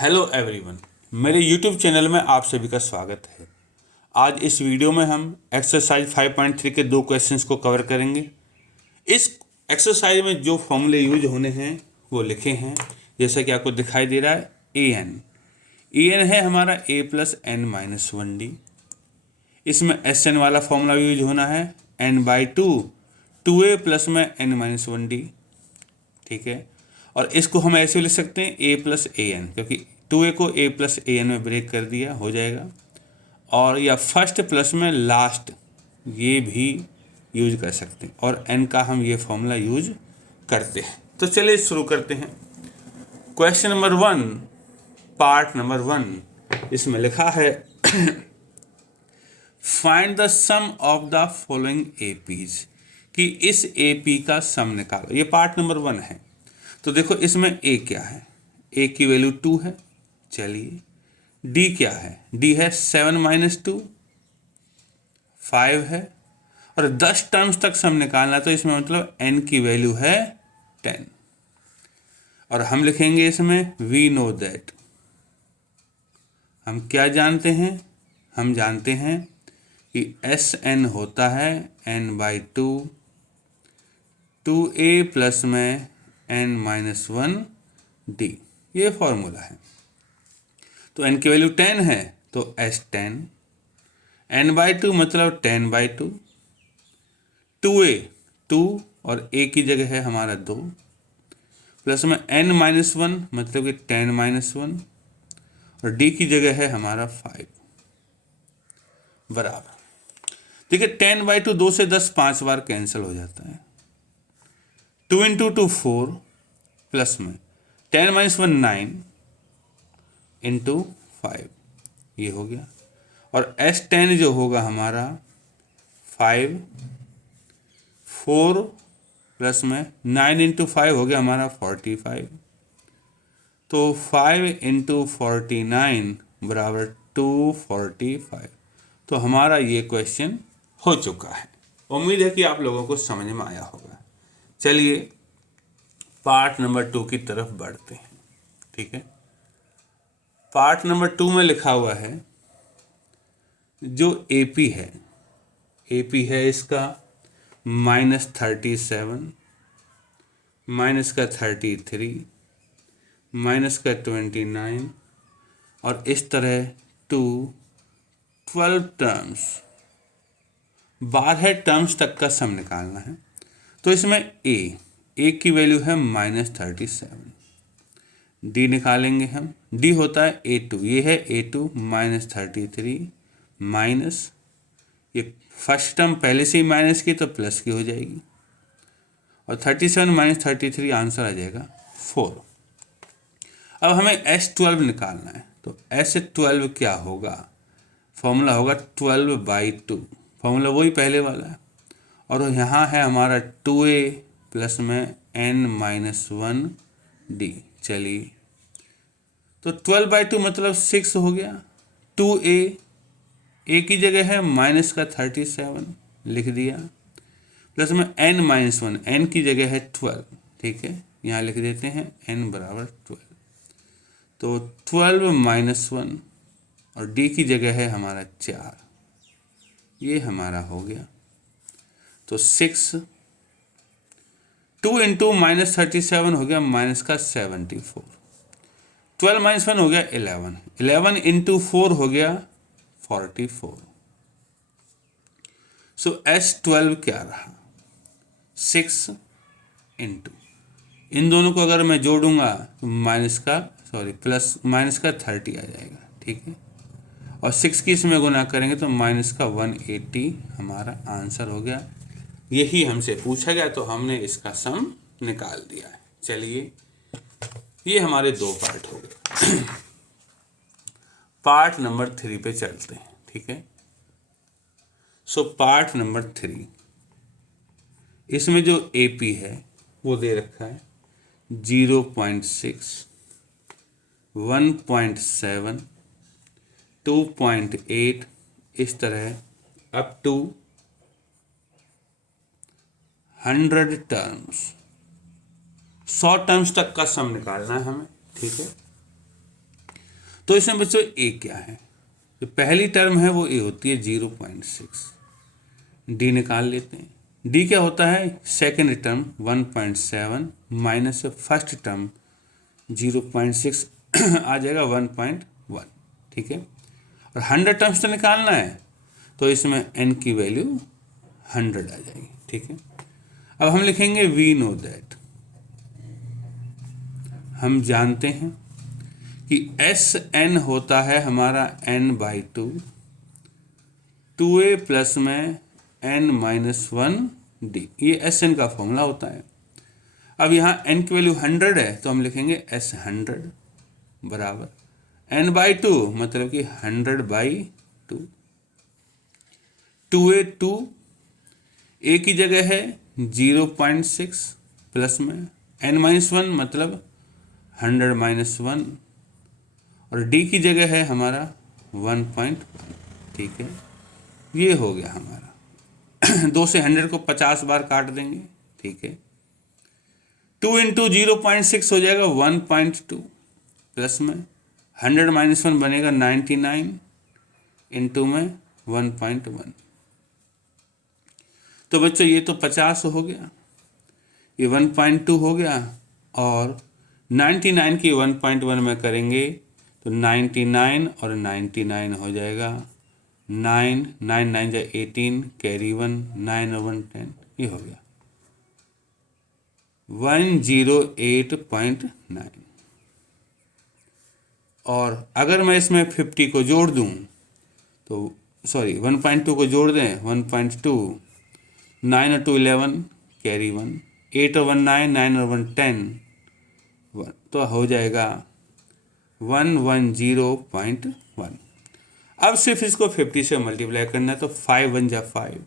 Hello everyone, मेरे YouTube channel में आप सभी का स्वागत है। आज इस वीडियो में हम एक्सरसाइज 5.3 के दो क्वेश्चंस को कवर करेंगे। इस एक्सरसाइज में जो फॉर्मूले यूज होने हैं वो लिखे हैं, जैसा कि आपको दिखाई दे रहा है। ए एन है हमारा a plus N minus 1d। इसमें एस एन वाला फॉर्मूला यूज होना है n/2 2a प्लस में n माइनस 1d। ठीक है, और इसको हम ऐसे लिख सकते हैं a प्लस ए एन, क्योंकि 2a को a प्लस ए एन में ब्रेक कर दिया हो जाएगा। और या फर्स्ट प्लस में लास्ट, ये भी यूज कर सकते हैं, और n का हम ये फॉर्मूला यूज करते हैं। तो चलिए शुरू करते हैं। क्वेश्चन नंबर 1, पार्ट नंबर 1, इसमें लिखा है find the sum of the following APs, कि इस एपी का सम निकालो। ये पार्ट नंबर 1 है। तो देखो इसमें ए क्या है, ए की वैल्यू 2 है। चलिए डी क्या है, डी है 7 माइनस 2 5 है, और 10 टर्म्स तक सम निकालना, तो इसमें मतलब एन की वैल्यू है 10। और हम लिखेंगे इसमें वी नो दैट, हम क्या जानते हैं, हम जानते हैं कि एस एन होता है n/2 2a प्लस में n माइनस 1d। ये फॉर्मूला है। तो n की वैल्यू 10 है तो S10, n/2 मतलब 10/2, 2a 2 और a की जगह है हमारा 2, प्लस में n माइनस 1 मतलब कि 10 माइनस 1, और d की जगह है हमारा 5 बराबर। देखिए 10/2 2 से 10 5 बार कैंसिल हो जाता है। 2 इंटू 2 4 प्लस में 10 माइनस 1 9 इंटू 5, ये हो गया। और S10 जो होगा हमारा 5 4 प्लस में 9 इंटू 5 हो गया हमारा 45। तो 5 इंटू 49 बराबर 245। तो हमारा ये क्वेश्चन हो चुका है। उम्मीद है कि आप लोगों को समझ में आया होगा। चलिए पार्ट नंबर 2 की तरफ बढ़ते हैं। ठीक है, पार्ट नंबर 2 में लिखा हुआ है जो एपी है, एपी है इसका -37, माइनस का 33, माइनस का 29, और इस तरह 12 टर्म्स, 12 टर्म्स तक का सम निकालना है। तो इसमें ए की वैल्यू है -37, डी निकालेंगे हम। डी होता है A2, ये है A2 -33 माइनस, ये फर्स्ट टर्म पहले से ही माइनस की तो प्लस की हो जाएगी, और 37 माइनस 33 आंसर आ जाएगा 4। अब हमें S12 निकालना है। तो S12 क्या होगा, फॉर्मूला होगा 12/2, फॉर्मूला वही पहले वाला है। और यहाँ है हमारा 2a प्लस में n माइनस 1d। चलिए तो 12/2 मतलब 6 हो गया। 2a, a की जगह है माइनस का 37 लिख दिया, प्लस में n माइनस 1, n की जगह है 12। ठीक है, यहाँ लिख देते हैं n बराबर 12। तो 12 माइनस 1, और d की जगह है हमारा 4, ये हमारा हो गया। तो 6, 2 इंटू -37 हो गया माइनस का 74, 12 माइनस 1 हो गया 11, 11 इंटू 4 हो गया 44। सो S12 क्या रहा, 6 इंटू, इन दोनों को अगर मैं जोड़ूंगा तो प्लस माइनस का 30 आ जाएगा। ठीक है, और 6 की इसमें गुना करेंगे तो माइनस का 180 हमारा आंसर हो गया। यही हमसे पूछा गया तो हमने इसका सम निकाल दिया है। चलिए ये हमारे दो पार्ट हो गए। पार्ट नंबर 3 पे चलते हैं। ठीक है, सो पार्ट नंबर 3, इसमें जो एपी है वो दे रखा है 0.6, 1.7, 2.8, इस तरह अप टू 100 टर्म्स, 100 टर्म्स तक का सम निकालना है हमें। ठीक है, तो इसमें बच्चों ए क्या है, जो पहली टर्म है वो ए होती है 0.6, डी निकाल लेते हैं। डी क्या होता है, second term 1.7 minus first term 0.6 आ जाएगा 1.1, ठीक है। और 100 टर्म्स तो निकालना है, तो इसमें n की वैल्यू 100 आ जाएगी, ठीक है। अब हम लिखेंगे वी नो दैट, हम जानते हैं कि एस एन होता है हमारा n/2, 2a प्लस में n-1d, ये एस एन का फॉर्मूला होता है। अब यहाँ n की वैल्यू 100 है, तो हम लिखेंगे s 100 बराबर n/2 मतलब कि 100/2, 2a 2, a की जगह है 0.6 प्लस में n-1 मतलब 100-1, और d की जगह है हमारा 1.1, ठीक है। ये हो गया हमारा 2 से 100 को 50 बार काट देंगे, ठीक है। 2 इंटू 0.6 हो जाएगा 1.2 प्लस में 100-1 बनेगा 99 इंटू में 1.1। तो बच्चों ये तो 50 हो गया, ये 1.2 हो गया, और 99 की 1.1 में करेंगे तो 99 और 99 हो जाएगा 9, 9 9 जा 18, कैरी 1, 9 और 1 10, ये हो गया 108.9। और अगर मैं इसमें 50 को जोड़ दूं तो सॉरी 1.2 को जोड़ दें, 1.2, 9 और 2 11, कैरी 1, 8 और 1 9, 9 और 1 10, तो हो जाएगा 110.1। अब सिर्फ इसको 50 से मल्टीप्लाई करना है, तो 5 1 जा 5,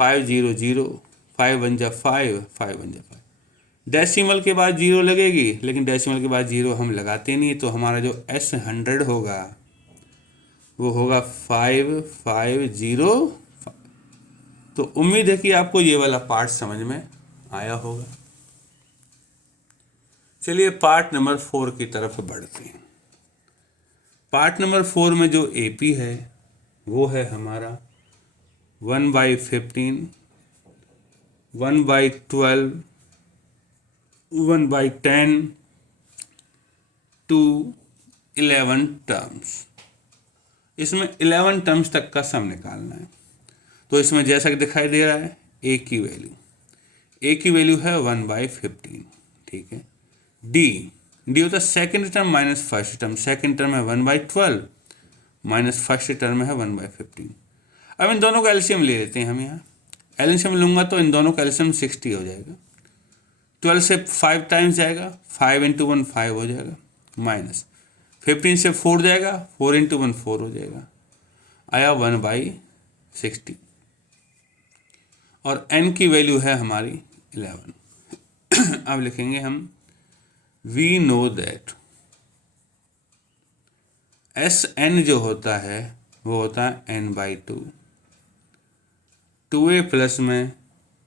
5 0 0, 5 1 जा 5, 5 1 जा 5। डेसिमल के बाद 0 लगेगी, लेकिन डेसिमल के बाद 0 हम लगाते नहीं, तो हमारा जो S100 होगा वो होगा 5505। तो उम्मीद है कि आपको ये वाला पार्ट समझ में आया होगा। चलिए पार्ट नंबर 4 की तरफ बढ़ते हैं। पार्ट नंबर 4 में जो AP है वो है हमारा 1/15, 1/12, 1/10 to 11 टर्म्स। इसमें 11 टर्म्स तक का सम निकालना है। तो इसमें जैसा कि दिखाई दे रहा है ए की वैल्यू है 1/15, ठीक है। डी होता है second term minus first term, second term है 1/12 माइनस फर्स्ट टर्म है 1/15। अब इन दोनों का एलसीएम ले लेते हैं हम। यहाँ एलसीएम लूँगा तो इन दोनों का एलसीएम 60 हो जाएगा। 12 से 5 टाइम्स जाएगा, 5 इंटू 1 5 हो जाएगा, माइनस 15 से 4 जाएगा, 4 इंटू 1 4 हो जाएगा, आया 1/60। और n की वैल्यू है हमारी 11। अब लिखेंगे हम वी नो दैट Sn जो होता है वो होता है n/2, 2a प्लस में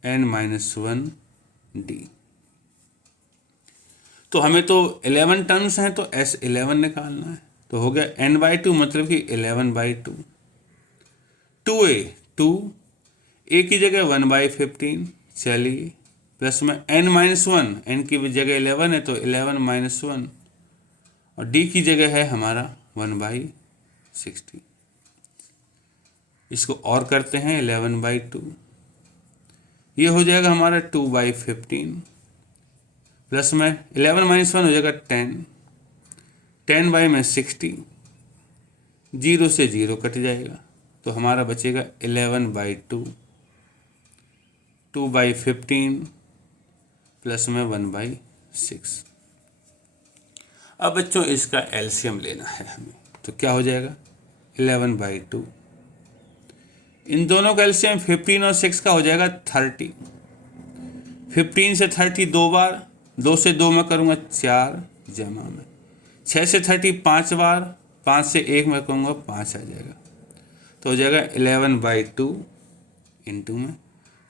n-1d। तो हमें तो 11 टर्म्स हैं, तो S11 निकालना है। तो हो गया n/2 मतलब कि 11/2, 2a 2, a की जगह 1/15, चलिए प्लस में n-1, n की जगह 11 है तो 11-1, और d की जगह है हमारा 1/60। इसको और करते हैं 11/2, ये हो जाएगा हमारा 2/15, प्लस में 11-1 हो जाएगा 10, 10/60, 0 से 0 कट जाएगा, तो हमारा बचेगा 11/2, 2/15 प्लस में 1/6। अब बच्चों इसका एलसीएम लेना है हमें, तो क्या हो जाएगा 11/2, इन दोनों का एलसीएम 15 और 6 का हो जाएगा 30। 15 से 30 दो बार, 2 से 2 में करूँगा 4 जमा में, 6 से 30 5 बार, 5 से 1 में करूँगा 5 आ जाएगा, तो हो जाएगा 11/2 इंटू में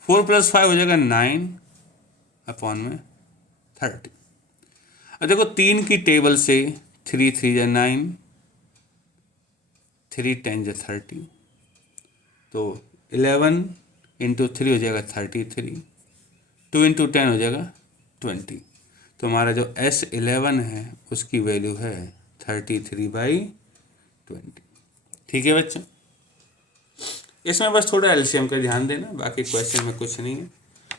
4 + 5 हो जाएगा 9/30। अब देखो 3 की टेबल से 3 3 जा 9, 3 10 जा 30, तो 11 इंटू 3 हो जाएगा 33, 2 इंटू 10 हो जाएगा 20। तो हमारा जो S11 है उसकी वैल्यू है 33/20। ठीक है बच्चों, इसमें बस थोड़ा एलसीएम का ध्यान देना, बाकी क्वेश्चन में कुछ नहीं है।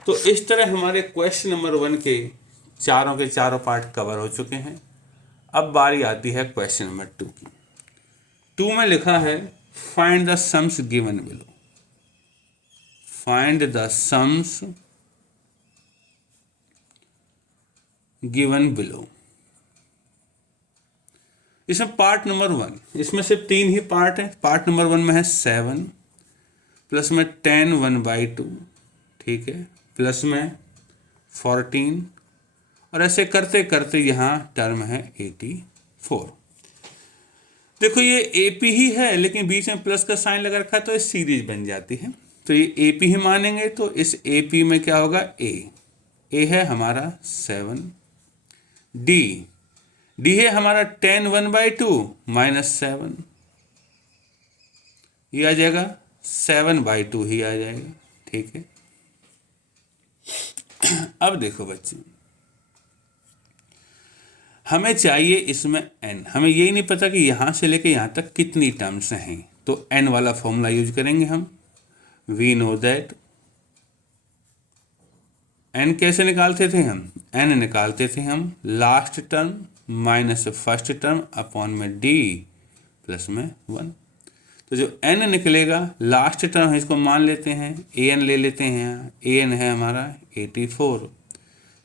तो इस तरह हमारे क्वेश्चन नंबर 1 के चारों के चारों पार्ट कवर हो चुके हैं। अब बारी आती है क्वेश्चन नंबर 2 की। 2 में लिखा है find the sums given below. Find the sums given below. इसमें पार्ट नंबर 1, इसमें सिर्फ 3 ही पार्ट है। पार्ट नंबर 1 में है 7 प्लस में 10 1/2, ठीक है, प्लस में 14, और ऐसे करते करते यहाँ टर्म है 84। देखो ये एपी ही है, लेकिन बीच में प्लस का साइन लगा रखा है तो ये सीरीज बन जाती है। तो ये एपी ही मानेंगे, तो इस एपी में क्या होगा, ए है हमारा 7, डी है हमारा 10 1/2 -7, ये आ जाएगा 7/2 ही आ जाएगा। ठीक है, अब देखो बच्चे, हमें चाहिए इसमें n। हमें यही नहीं पता कि यहाँ से लेके यहाँ तक कितनी टर्म्स हैं, तो n वाला फॉर्मूला यूज करेंगे हम। वी नो दैट n कैसे निकालते थे हम, n निकालते थे हम last term minus first term upon में d प्लस में 1। तो जो n निकलेगा लास्ट टर्म है, इसको मान लेते हैं, an ले लेते हैं, an है हमारा 84।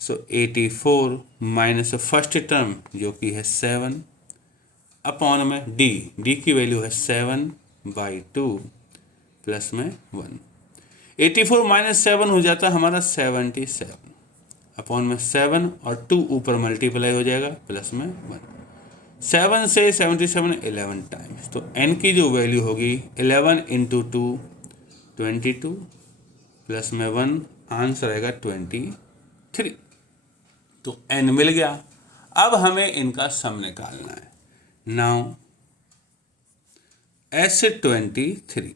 सो 84 माइनस फर्स्ट टर्म जो कि है 7 अपॉन में d की वैल्यू है 7/2 प्लस में 1। 84 माइनस 7 हो जाता है हमारा 77 अपॉन में 7 और 2 ऊपर मल्टीप्लाई हो जाएगा प्लस में 1। 7 से 77 11 टाइम्स, तो n की जो वैल्यू होगी 11 इंटू 2 22 प्लस में 1, आंसर आएगा 23। तो n मिल गया। अब हमें इनका सम निकालना है। नाउ S23,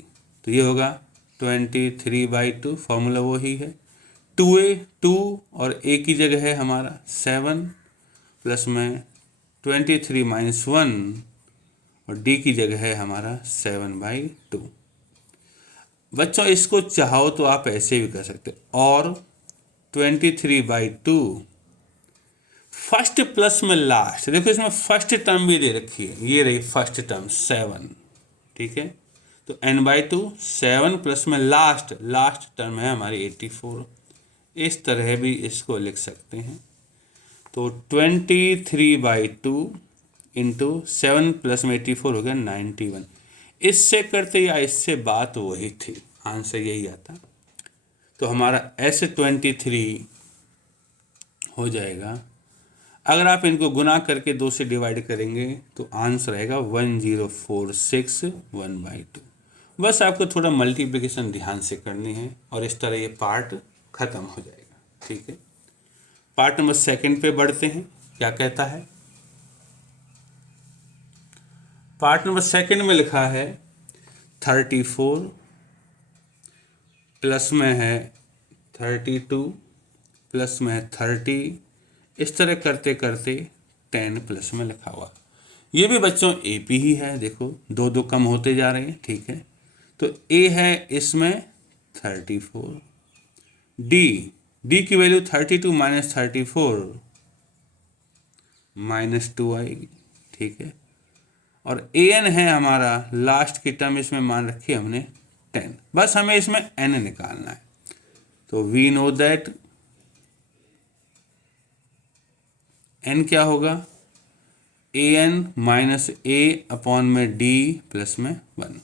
तो ये होगा 23/2, फॉर्मूला वही है। 2a 2 और a की जगह है हमारा 7 प्लस में 23 माइनस 1 और d की जगह है हमारा 7/2। बच्चों इसको चाहो तो आप ऐसे भी कर सकते, और 23/2 फर्स्ट प्लस में लास्ट। देखो इसमें फर्स्ट टर्म भी दे रखी है, ये रही फर्स्ट टर्म 7, ठीक है। तो n/2 7 प्लस में लास्ट टर्म है हमारी 84। इस तरह भी इसको लिख सकते हैं। तो 23/2 इंटू 7 प्लस में 84 हो गया 91। इससे करते या इससे बात वही थी, आंसर यही आता। तो हमारा S23 हो जाएगा, अगर आप इनको गुना करके 2 से डिवाइड करेंगे तो आंसर आएगा 10461/2। बस आपको थोड़ा मल्टीप्लिकेशन ध्यान से करनी है और इस तरह ये पार्ट खत्म हो जाएगा। ठीक है, पार्ट नंबर 2 पे बढ़ते हैं। क्या कहता है, पार्ट नंबर 2 में लिखा है 34 प्लस में है 32 प्लस में है 30, इस तरह करते करते 10 प्लस में लिखा हुआ। ये भी बच्चों AP ही है, देखो 2 कम होते जा रहे हैं। ठीक है, तो A है इसमें 34, D की वैल्यू 32 माइनस 34 -2 आएगी। ठीक है, और AN है हमारा लास्ट की टर्म, इसमें मान रखी हमने 10। बस हमें इसमें N निकालना है। तो वी नो दैट n क्या होगा, an माइनस a अपॉन में d प्लस में 1।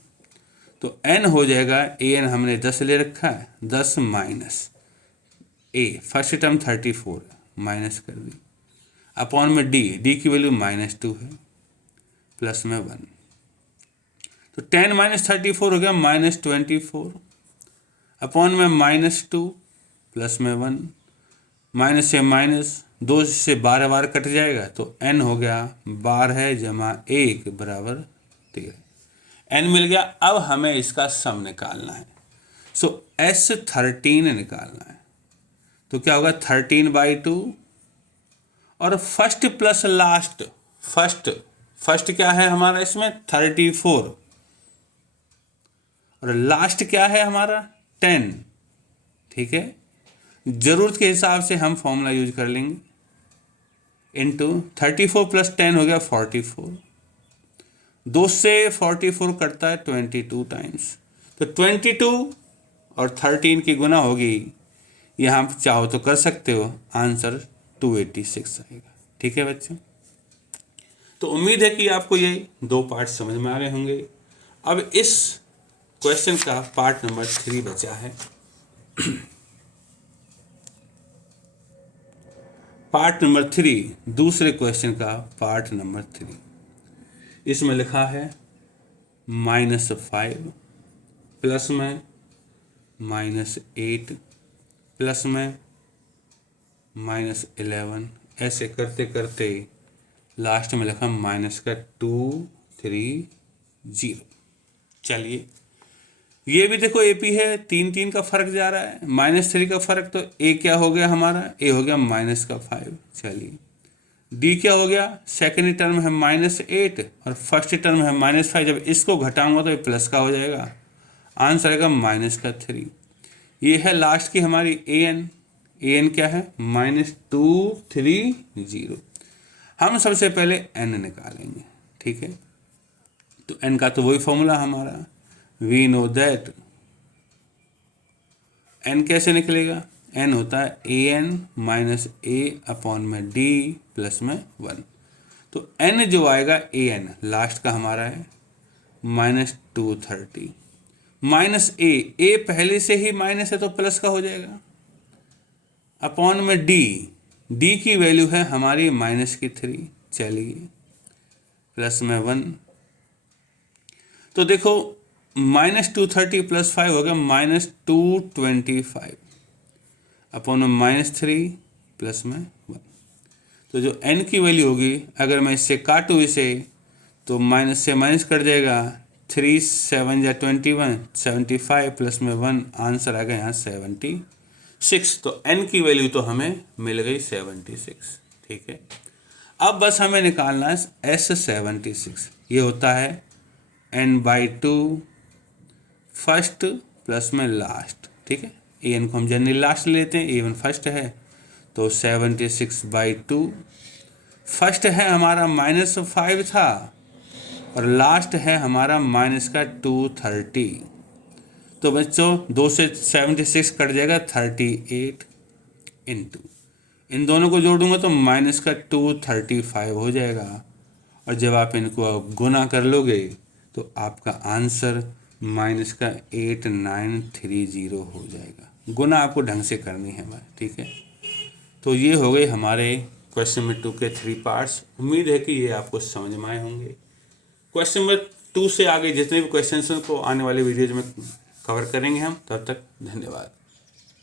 तो n हो जाएगा, an हमने 10 ले रखा है, 10 minus a first term 34 minus कर दी अपॉन में d की वैल्यू -2 है प्लस में 1। तो 10 माइनस 34 हो गया -24 अपॉन में -2 प्लस में 1, माइनस से माइनस 2 से 12 बार कट जाएगा, तो n हो गया 12 जमा 1 बराबर 13। n मिल गया। अब हमें इसका सम निकालना है। सो S13 निकालना है। तो क्या होगा 13/2 और फर्स्ट प्लस लास्ट, फर्स्ट क्या है हमारा इसमें 34 और लास्ट क्या है हमारा 10। ठीक है, जरूरत के हिसाब से हम फॉर्मूला यूज कर लेंगे। इंटू 34 + 10 हो गया 44। 2 से 44 कटता है 22 टाइम्स, तो 22 और 13 की गुना होगी। यहाँ चाहो तो कर सकते हो, आंसर 286 आएगा। ठीक है बच्चों, तो उम्मीद है कि आपको ये 2 पार्ट समझ में आ गए होंगे। अब इस क्वेश्चन का पार्ट नंबर 3 बचा है। पार्ट नंबर 3, दूसरे क्वेश्चन का पार्ट नंबर 3। इसमें लिखा है -5 प्लस में -8 प्लस में -11, ऐसे करते करते लास्ट में लिखा -230। चलिए, ये भी देखो एपी है, 3 का फर्क जा रहा है, -3 का फर्क, तो ए क्या हो गया हमारा, ए हो गया -5। चलिए, डी क्या हो गया, सेकेंड टर्म है -8 और फर्स्ट टर्म है -5। जब इसको घटाऊंगा तो ये प्लस का हो जाएगा, आंसर आएगा -3। ये है लास्ट की हमारी an क्या है -230। हम सबसे पहले n निकालेंगे। ठीक है, तो n का तो वही फॉर्मूला हमारा, वी नो दैट n कैसे निकलेगा, n होता है an - a/d प्लस में 1। तो n जो आएगा an लास्ट का हमारा है -230 -a पहले से ही माइनस है तो प्लस का हो जाएगा, अपॉन में d की वैल्यू है हमारी -3। चलिए, प्लस में 1, तो देखो -230 + 5 हो गया -225 अपॉन में -3 प्लस में 1। तो जो n की वैल्यू होगी, अगर मैं इससे काटूँ इसे तो माइनस से माइनस कट जाएगा, 3 7 या 21, 75 प्लस में 1, आंसर आ गया यहाँ 76। तो n की वैल्यू तो हमें मिल गई 76। ठीक है, अब बस हमें निकालना है S76। ये होता है n/2 फर्स्ट प्लस में लास्ट। ठीक है, an को हम जनरली लास्ट लेते हैं, a1 फर्स्ट है, तो 76/2 फर्स्ट है हमारा -5 था और लास्ट है हमारा -230। तो बच्चों 2 से 76 कट जाएगा 38, इंटू इन दोनों को जोड़ दूंगा तो -235 हो जाएगा। और जब आप इनको गुना कर लोगे तो आपका आंसर -8930 हो जाएगा। गुना आपको ढंग से करनी है भाई। ठीक है, तो ये हो गए हमारे क्वेश्चन नंबर 2 के 3 पार्ट्स। उम्मीद है कि ये आपको समझ में आए होंगे। क्वेश्चन नंबर 2 से आगे जितने भी क्वेश्चन हैं को आने वाले वीडियोज में कवर करेंगे हम। तब तक धन्यवाद।